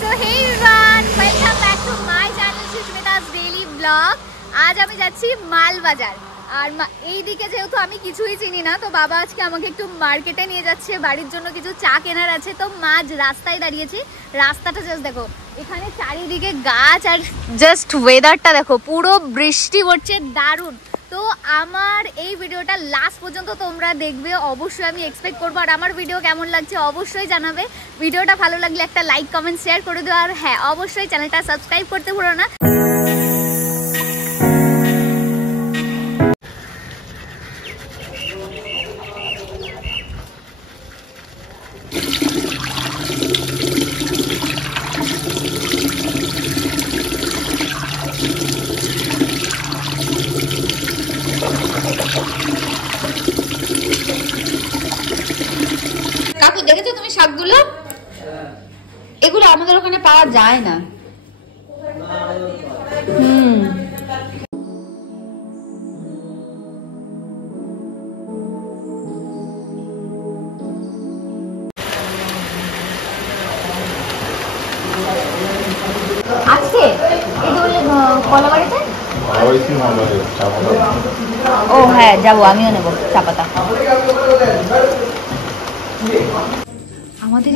So hey everyone, welcome back to my channel Sushmita's Daily Vlog. আজ আমি যাচ্ছি মালবাজার আর এইদিকে যেহেতু আমি কিছুই চিনি না তো বাবা আজকে আমাকে একটু মার্কেটে নিয়ে যাচ্ছে বাড়ির জন্য কিছু চা কেনার আছে তো মাঝ রাস্তায় দাঁড়িয়েছি রাস্তাটা জাস্ট দেখো এখানে চারিদিকে গাছ আর জাস্ট ওয়েদারটা দেখো পুরো বৃষ্টি পড়ছে দারুণ তো আমার এই ভিডিওটা লাস্ট পর্যন্ত তোমরা দেখবে অবশ্যই আমি এক্সপেক্ট করবো আর আমার ভিডিও কেমন লাগছে অবশ্যই জানাবে ভিডিওটা ভালো লাগলে একটা লাইক কমেন্ট শেয়ার করে দিও আর হ্যাঁ অবশ্যই চ্যানেলটা সাবস্ক্রাইব করতে ভুলো না দেখেছো তুমি শাকগুলো এগুলো আমাদের ওখানে পাওয়া যায় না আজকে কলাবাড়িতে ও হ্যাঁ যাবো আমিও নেবো চা পাতা আমাদের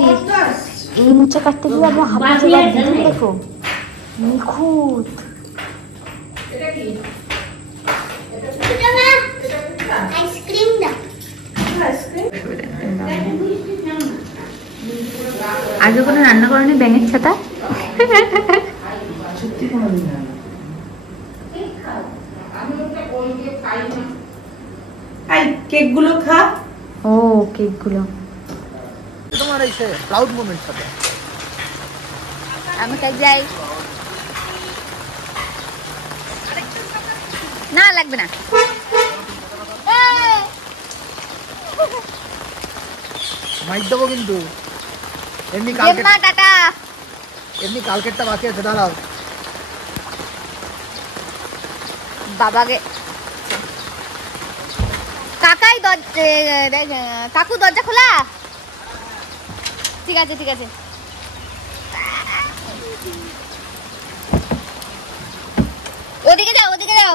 এই মোচা কাটতে গিয়ে আমরা হাতে দেখো নিখুঁত আগে কোনো রান্না করেনি ব্যাঙের ছাতা কেক গুলো খা ও কেক গুলো তোমার এই প্রাউড মোমেন্ট হবে আমি কাজ যাই না লাগবে না মাইক দেবো কিন্তু এমনি কালকে টাটা এমনি কালকেরটা বাকি আছে দাঁড়াও বাবাকে কাকাই কাকু দরজা খোলা ঠিক আছে ঠিক আছে ওদিকে যাও ওদিকে যাও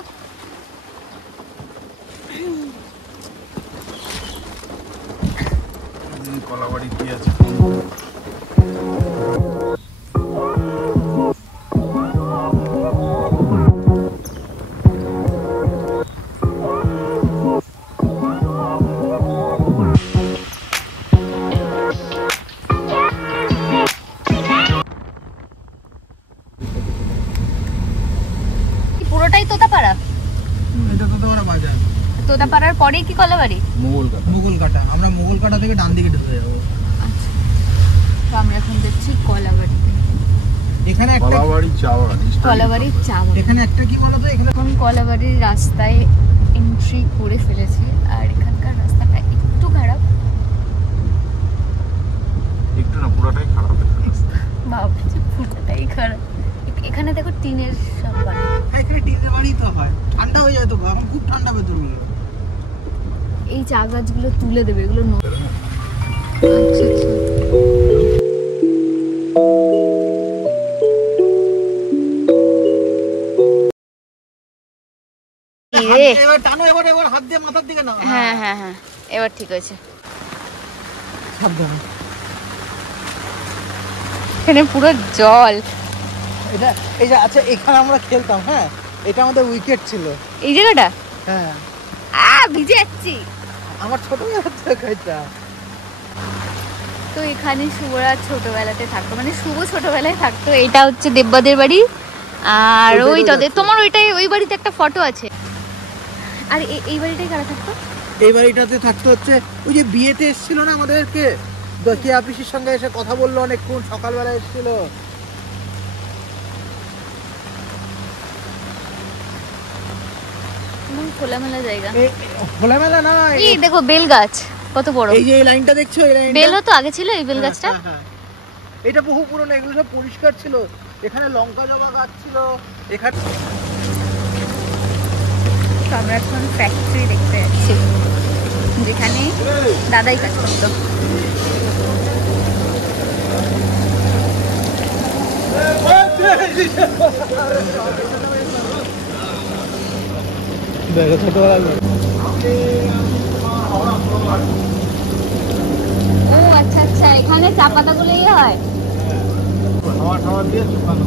কলাবাড়ি কি আছে পুরোটাই তোতাপাড়া এটা তোতাপাড়া বাজার তোতাপাড়ার পরেই কি কলাবাড়ি মোগলকাটা আমরা মোগলকাটা থেকে ডান দিকে ঢুকে যাবো আচ্ছা তো আমরা এখন যাচ্ছি কলাবাড়িতে এখানে একটা কলাবাড়ির চা এখানে একটা কি বলতো এখানে এখন কলাবাড়ির রাস্তায় এন্ট্রি করে ফেলেছি আর এখানকার রাস্তাটা একটু খারাপ একটু না পুরোটাই খারাপ ভাবছি পুরোটাই খারাপ এখানে দেখো টিনের সব বাড়ি এখানে টিনের বাড়ি তো হয় ঠান্ডা হয়ে যায় তো এখন খুব ঠান্ডা ভেতরগুলো এই চা গাছগুলো তুলে দেবে এগুলো আচ্ছা আচ্ছা এবার টানো এবার হাত দিয়ে মাথার দিকে নাও হ্যাঁ হ্যাঁ হ্যাঁ এবার ঠিক আছে সাবধান এখানে পুরো জল এটা এই যে আচ্ছা এখানে আমরা খেলতাম হ্যাঁ এটা আমাদের উইকেট ছিল এই জায়গাটা হ্যাঁ ভিজে যাচ্ছি আমার ছোটবেলা থেকে এটা তো এখানে শুভরা ছোটবেলাতে থাকতো মানে শুভ ছোটবেলায় থাকতো এটা হচ্ছে দেববাদের বাড়ি আর ওইটাতে তোমার ওই বাড়িতে একটা ফটো আছে আর এই বাড়িটাই কারা থাকতো এই বাড়িটাতে থাকতো হচ্ছে ওই যে বিয়েতে এসেছিল না আমাদেরকে দকিয়া অফিসের সঙ্গে এসে কথা বললো অনেকক্ষণ সকালবেলা এসেছিল খোলামেলা জায়গা খোলামেলা না এই দেখো বেল গাছ কত বড় এই যে এই লাইনটা দেখছো এই লাইনটা বেলও তো আগে ছিল এই বেল গাছটা এটা বহু পুরনো এগুলো সব পরিষ্কার ছিল এখানে লঙ্কা জবা গাছ ছিল এখানে আমরা এখন ফ্যাক্টরি দেখতে যাচ্ছি যেখানে দাদাই কাজ করতো দেখো ছোটবেলা ও আচ্ছা আচ্ছা, এখানে চা পাতাগুলোই হয়। খাওয়া দিয়ে শুকানো।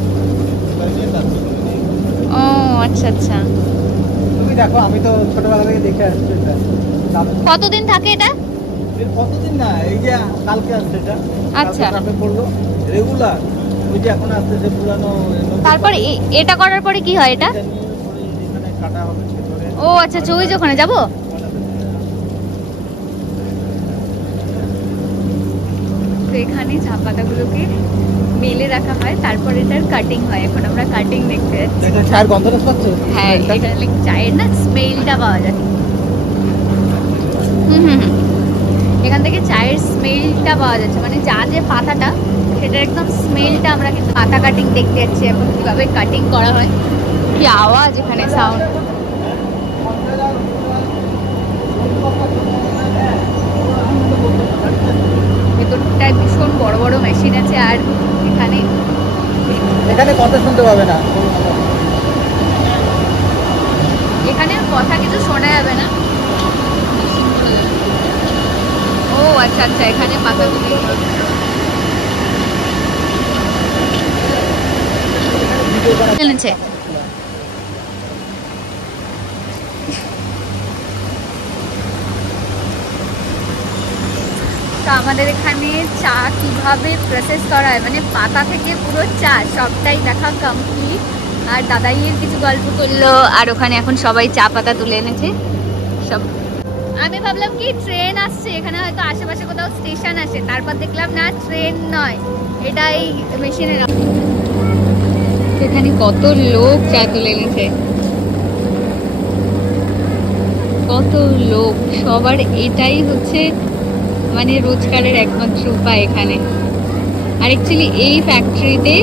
ও আচ্ছা আচ্ছা। তুমি দেখো, আমি তো ছোটবেলা থেকে দেখে আসছি এটা। কতদিন থাকে এটা? এর কতদিন না, এই যে কালকে আসছে এটা। আচ্ছা। কালকে পড়লো রেগুলার। ওই যে এখন আসছে যে পুরানো। তারপর এটা করার পরে কি হয় এটা? এখানে কাটা হবে ভেতরে। ও আচ্ছা আচ্ছা, ওই যে ওখানে যাবো। তো এখানে চা পাতাগুলোকে মেলে রাখা হয়, তারপর এটার কাটিং হয়। এখন আমরা কাটিং দেখতে যাচ্ছি। এটা চায়ের গন্ধটা পাচ্ছ? হ্যাঁ, এটা চায়ের না স্মেলটা পাওয়া যায়। এখান থেকে চায়ের স্মেলটা পাওয়া যাচ্ছে, মানে চা যে পাতাটা সেটার একদম স্মেলটা আমরা কিন্তু পাতা কাটিং দেখতে যাচ্ছি এখন কিভাবে কাটিং করা হয়। কি আওয়াজ এখানে, সাউন্ড। ভেতরটায় ভীষণ বড় বড় মেশিন আছে, আর এখানে কথা শুনতে পাবে না। এখানে কথা কিছু শোনা যাবে না। ও আচ্ছা আচ্ছা, এখানে পাতাগুলি এনেছে। তো আমাদের এখানে চা কিভাবে প্রসেস করা হয়, মানে পাতা থেকে পুরো চা সবটাই দেখা কমপ্লিট। আর দাদাইয়ের কিছু গল্প করলো, আর ওখানে এখন সবাই চা পাতা তুলে এনেছে সব। আমি ভাবলাম কি ট্রেন আসছে, এখানে হয়তো আশেপাশে কোথাও স্টেশন আসে, তারপর দেখলাম না, ট্রেন নয়, এটা এই মেশিনের। এখানে কত লোক চা তুলে এনেছে, কত লোক। সবার এটাই হচ্ছে মানে রোজগারের একমাত্র উপায় এখানে। আর অ্যাকচুয়ালি এই ফ্যাক্টরিতে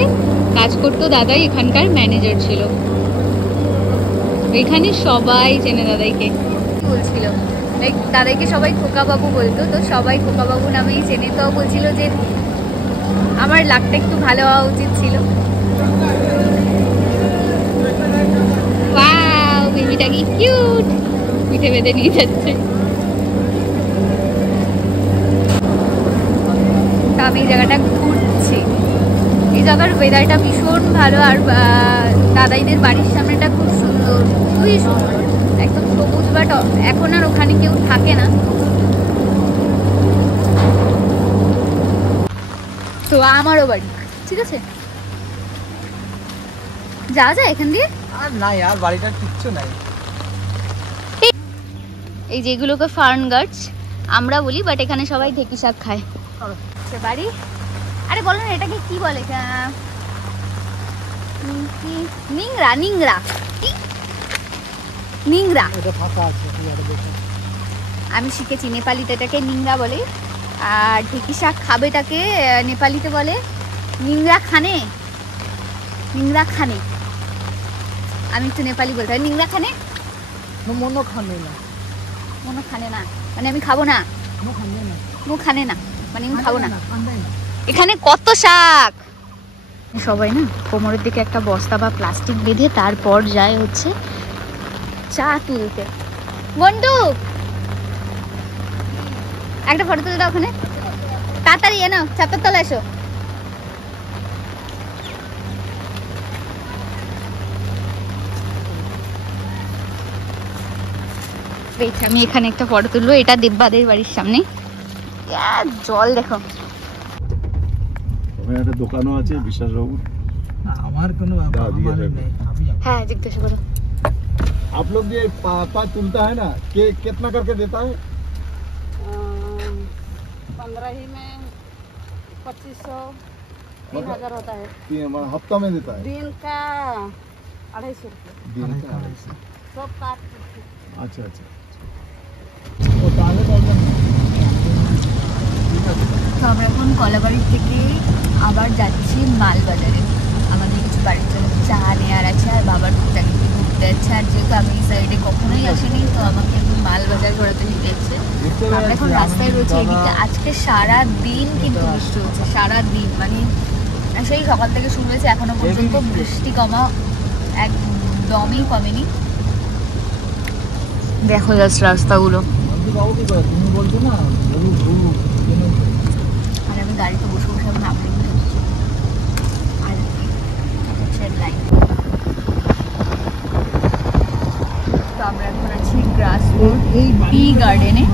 কাজ করতো দাদাই, এখানকার ম্যানেজার ছিল। এখানে সবাই চেনে দাদাইকে। বলছিল দাদাইকে সবাই খোকাবাবু বলতো, তো সবাই খোকাবাবু নামেই চেনে। তো বলছিল যে আমার লাকটা একটু ভালো হওয়া উচিত ছিল। ওয়াও, বেবিটা কি কিউট, পিঠে বেঁধে নিয়ে যাচ্ছে। আমি এই জায়গাটা ঘুরছি, এই জায়গার ওয়েদারটা ভীষণ ভালো। আর দাদাইদের বাড়ির সামনেটা খুব সুন্দর, খুবই সুন্দর, একদম সবুজ। বাট এখন আর ওখানে কেউ থাকে না। তো আমারও বাড়ি, ঠিক আছে, যাওয়া যায় এখান দিয়ে। আর না यार, বাড়িটা কিচ্ছু নাই। এই যেগুলোকে ফার্ন গার্ডস আমরা বলি, বাট এখানে সবাই ঢেকি শাক খায়। বাড়ি, আরে বলো না এটাকে কি বলে, নিংড়া, নিংড়া, নিংড়া। এটা ফাঁকা আছে। আমি শিখেছি নেপালিতে এটাকে নিংড়া বলে, আর ঢেকি শাক খাবেটাকে নেপালিতে বলে নিংড়া খানে, নিংড়া খানে। আমি একটু নেপালি বলতে হয়, নিংড়া খানে, মনো খানে না, মনো খানে না মানে আমি খাবো না, মু খানে না মানে আমি খাবো না। এখানে কত শাক। সবাই না কোমরের দিকে একটা বস্তা বা প্লাস্টিক বেঁধে তারপর যায় হচ্ছে চা তুলতে। বন্ধু একটা ফটো তুলে দাও ওখানে, তাড়াতাড়ি এনো, ছাতার তলে এসো। আমি এখানে একটা ফটো তুলবো, এটা দেববাদের বাড়ির সামনে। জল দেখো, ওখানে একটা দোকানও আছে বিশ্বাস বাবু। আমার কোনো ব্যাপার নেই। হ্যাঁ জিজ্ঞাসা করো। आप लोग ये पाता चुनता है ना, के कितना करके देता है? 15 ही में 2500 3000 होता है। हफ्ता में देता है? दिन का 250 रुपये दिन का 250। सब काट। अच्छा अच्छा। তো আমরা এখন কলাবাড়ি থেকে আবার যাচ্ছি মালবাজারে। আমাদের কিছু বাড়ির জন্য চা নেওয়ার আছে, আর বাবার টুকটাকে ঘুরতে যাচ্ছে। আর যেহেতু আমি এই সাইডে কখনোই আসিনি, তো আমাকে এখন মালবাজার ঘোরাতে নিতে যাচ্ছে। আমরা এখন রাস্তায় রয়েছে এদিকে। আজকে সারা দিন কিন্তু বৃষ্টি হচ্ছে, সারা দিন, মানে সেই সকাল থেকে শুরু হয়েছে, এখনো পর্যন্ত বৃষ্টি কমা একদমই কমেনি। দেখো জাস্ট রাস্তাগুলো। আর আমি গাড়িতে বসে বসে এখন আপনি আর হচ্ছে লাইন। তো আমরা এখন আছি গ্রাসফুট টি গার্ডেনে।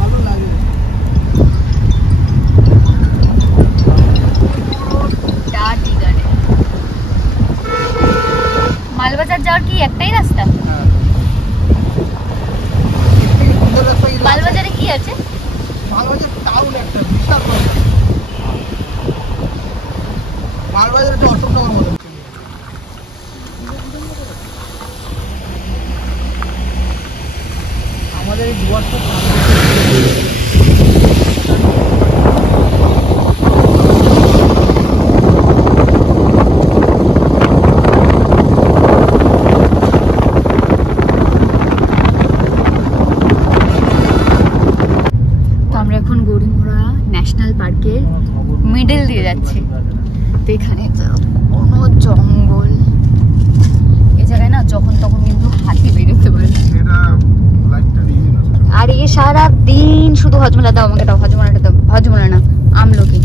মালবাজার যাওয়ার কি একটাই রাস্তা? মালবাজারে কি আছে? মালবাজার টাউন একটা বিশাল মালবাজারে তো অশোকনগর মতো। আমাদের এই দুয়ারটা মিডল দিয়ে যাচ্ছি। তো এখানে কোনো জঙ্গল, এই জায়গায় না যখন তখন কিন্তু হাতি বেরোতে পারে। আর এই সারা দিন শুধু হজমলা দাও, আমাকে দাও হজমলাটা দাও। হজমলা না, আমলকি।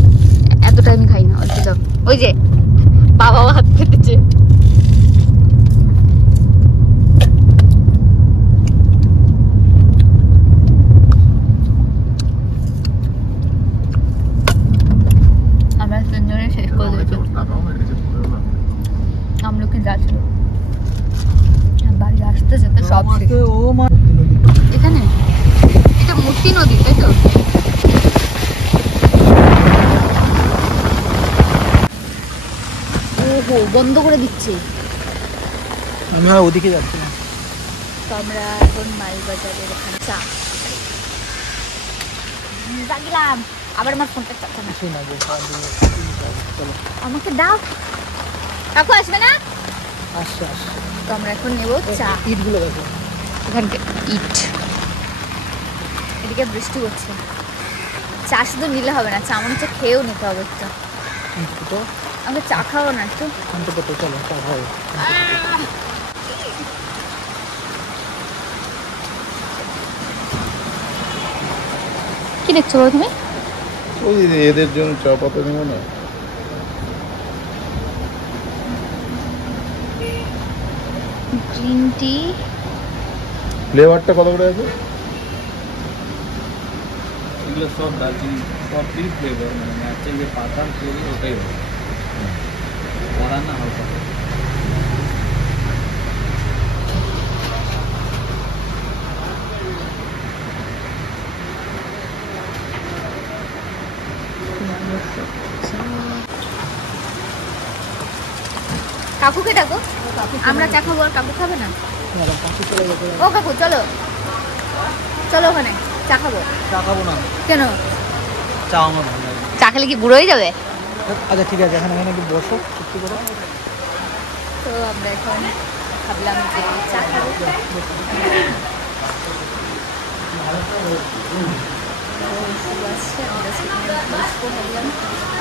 এতটা আমি খাই না, অল্প দাও। ওই যে বাবাও হাত পেতেছে। আমলকি গাছ বাড়ি আসতে যেতে সব এখানে। এটা মূর্তি নদী, তাই তো? ওহো, বন্ধ করে দিচ্ছে। আমি আর ওদিকে যাচ্ছি না। তো আমরা এখন মালবাজারের ওখানে চা গেলাম। আবার আমার ফোনটা চাচ্ছে না। আমাকে দাও। কাকু আসবে না? আসছে আসছে। তো আমরা এখন নেবো চা। ইটগুলো দেখো, এখানকে ইট। এদিকে বৃষ্টি হচ্ছে। চা শুধু নিলে হবে না, চা মনে হচ্ছে খেয়েও নিতে হবে একটা। তো আমাকে চা খাবো না একটু? তো চলো চা খাবো। কি দেখছো তুমি? ওই এদের জন্য চা পাতা নেব না। গ্রিন টি ফ্লেভারটা কত করে আছে? এগুলো সব দার্জিলিং, সব ফ্রি ফ্লেভার, মানে ন্যাচারাল যে পাতার তৈরি ওটাই হবে, কড়া না হালকা। কাকুকে ডাকো, আমরা চা খাবো। আর কাকু খাবে না? ও কাকু চলো চলো ওখানে চা খাবো। চা খাবো না। কেন? চা আমার ভালো লাগে। চা খেলে কি বুড়ো হয়ে যাবে? আচ্ছা ঠিক আছে, এখানে একটু বসো চুক্তি করো। তো আমরা এখন ভাবলাম যে চা খাবো।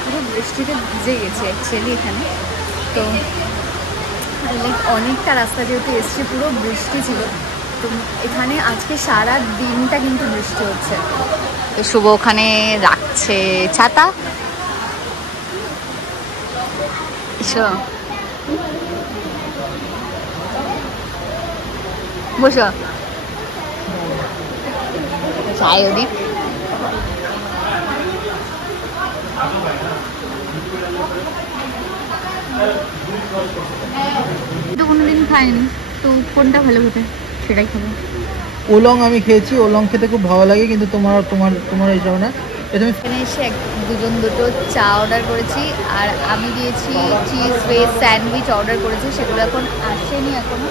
পুরো বৃষ্টিতে ভিজে গেছে অ্যাকচুয়ালি এখানে। তো লাইক অনেকটা রাস্তা যেহেতু এসছে, পুরো বৃষ্টি ছিল। তো এখানে আজকে সারা দিনটা কিন্তু বৃষ্টি হচ্ছে। তো শুভ ওখানে রাখছে ছাতা। এসো বসো, চাই ওদিক। তো কোনোদিন খাইনি, তো কোনটা ভালো হতে সেটাই খাবো। ওলং আমি খেয়েছি, ওলং খেতে খুব ভালো লাগে, কিন্তু তোমার তোমার তোমার এইসব না। এখানে এসে দুজন দুটো চা অর্ডার করেছি, আর আমি দিয়েছি চিজ বেস স্যান্ডউইচ অর্ডার করেছি। সেগুলো এখন আসেনি এখনো,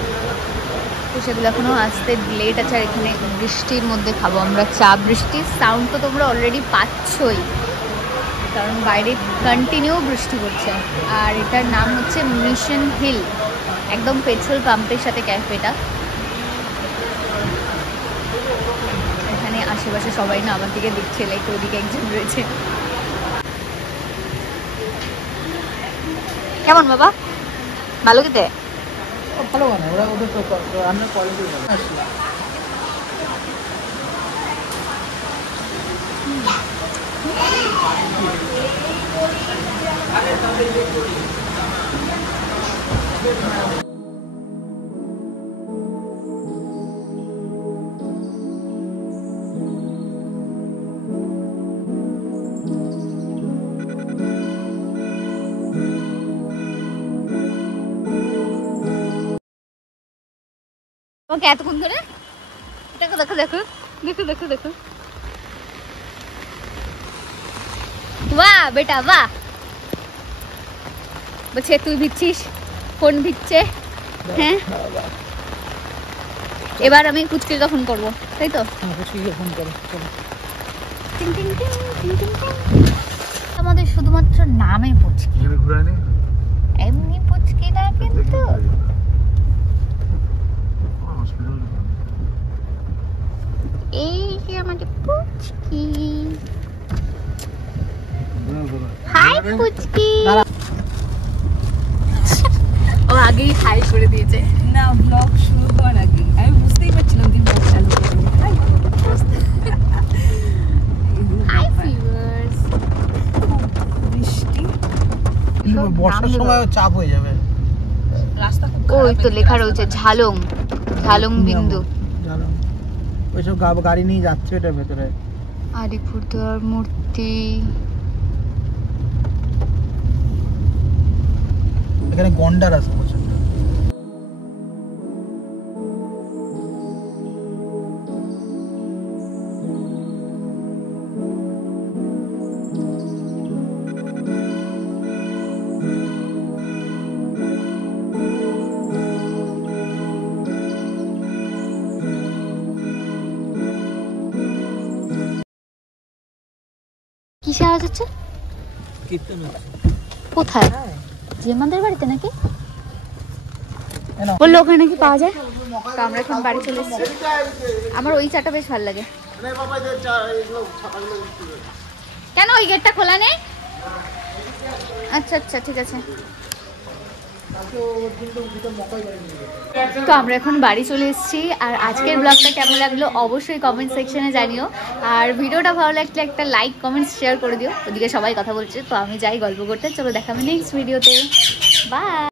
তো সেগুলো এখনো আসতে লেট আছে। আর এখানে বৃষ্টির মধ্যে খাবো আমরা চা। বৃষ্টির সাউন্ড তো তোমরা অলরেডি পাচ্ছই, কারণ বাইরে কন্টিনিউ বৃষ্টি পড়ছে। আর এটার নাম হচ্ছে মিশন হিল, একদম পেট্রোল পাম্পের সাথে ক্যাফেটা। এখানে আশেপাশে সবাই না আমার দিকে দেখছে, লাইক ওদিকে একজন রয়েছে। কেমন বাবা, ভালো খেতে? ভালো বানায় ওরা, ওদের তো রান্নার কোয়ালিটি ভালো। ওকে এতক্ষণ ধরে দেখো দেখো দেখো দেখো দেখো দেখো, বাহ বেটা বাহ। বলছে তুই ভিচ্ছিস, ফোন ভিচ্ছে। হ্যাঁ এবার আমি পুচকিকে ফোন করবো, তাই তো? ফোন করো। টিং টিং টিং টিং টিং টিং। আমাদের শুধুমাত্র নামে পুচকি, এমনি পুচকি না কিন্তু। এই যে আমাদের পুচকি, হাই পুচকি। ও আগেই হাই করে দিয়েছে। না ব্লগ শুরু হওয়ার আগে আমি বুঝতেই পারছিলাম তুই ব্লগ চালু করবি। Hi viewers. বৃষ্টি, বর্ষার সময় চাপ হয়ে যাবে। রাস্তা খুব ওই তো লেখা রয়েছে ঝালং, ঝালং বিন্দু। জানো ওইসব গাড়ি নিয়ে যাচ্ছে এটার ভেতরে। আলিপুরদুয়ার মূর্তি। এখানে গন্ডার আছে প্রচুর। কিসে আওয়াজ হচ্ছে? কোথায়? জেমাদের বাড়িতে নাকি? বললো ওখানে নাকি পাওয়া যায়। তো আমরা এখন বাড়ি চলে এসেছি। আমার ওই চাটা বেশ ভালো লাগে। কেন ওই গেটটা খোলা নেই? আচ্ছা আচ্ছা ঠিক আছে। তো আমরা এখন বাড়ি চলে এসেছি। আর আজকের ব্লগটা কেমন লাগলো অবশ্যই কমেন্ট সেকশনে জানিও। আর ভিডিওটা ভালো লাগলে একটা লাইক কমেন্টস শেয়ার করে দিও। ওদিকে সবাই কথা বলছে, তো আমি যাই গল্প করতে। চলো দেখা হবে নেক্সট ভিডিওতে। বাই।